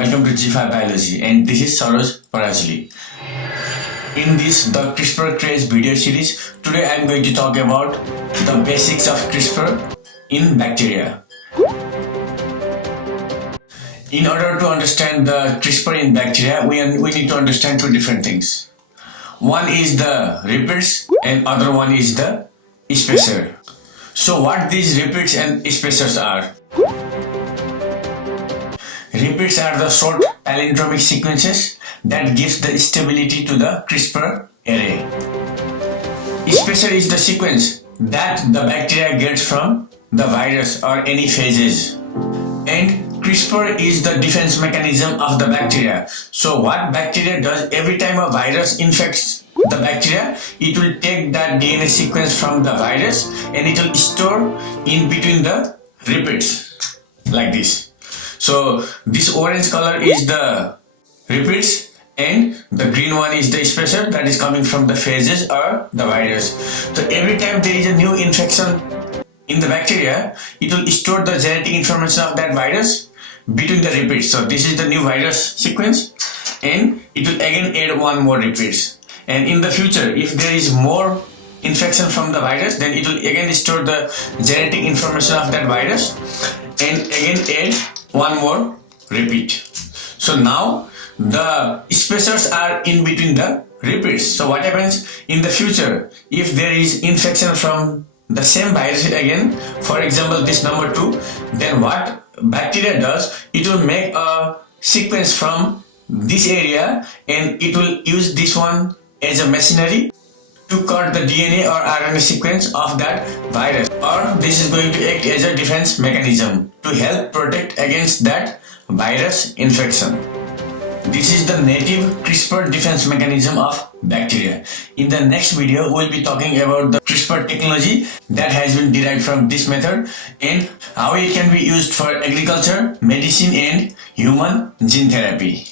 Welcome to G5 Biology, and this is Saroj Parajli. In this the CRISPR Craze video series, today I am going to talk about the basics of CRISPR in bacteria. In order to understand the CRISPR in bacteria, we need to understand two different things. One is the repeats and other one is the spacer. So what these repeats and spacers are? Repeats are the short palindromic sequences that gives the stability to the CRISPR array. Spacer is the sequence that the bacteria gets from the virus or any phages. And CRISPR is the defense mechanism of the bacteria. So what bacteria does, every time a virus infects the bacteria, it will take that DNA sequence from the virus and it will store in between the repeats like this. So this orange color is the repeats and the green one is the spacer that is coming from the phages or the virus. So every time there is a new infection in the bacteria, it will store the genetic information of that virus between the repeats. So this is the new virus sequence and it will again add one more repeats. And in the future, if there is more infection from the virus, then it will again store the genetic information of that virus and again add one more repeat. So now the spacers are in between the repeats. So what happens in the future, if there is infection from the same virus again, for example this number 2, then what bacteria does, it will make a sequence from this area and it will use this one as a machinery to cut the DNA or RNA sequence of that virus, or this is going to act as a defense mechanism to help protect against that virus infection. This is the native CRISPR defense mechanism of bacteria. In the next video, we will be talking about the CRISPR technology that has been derived from this method and how it can be used for agriculture, medicine and human gene therapy.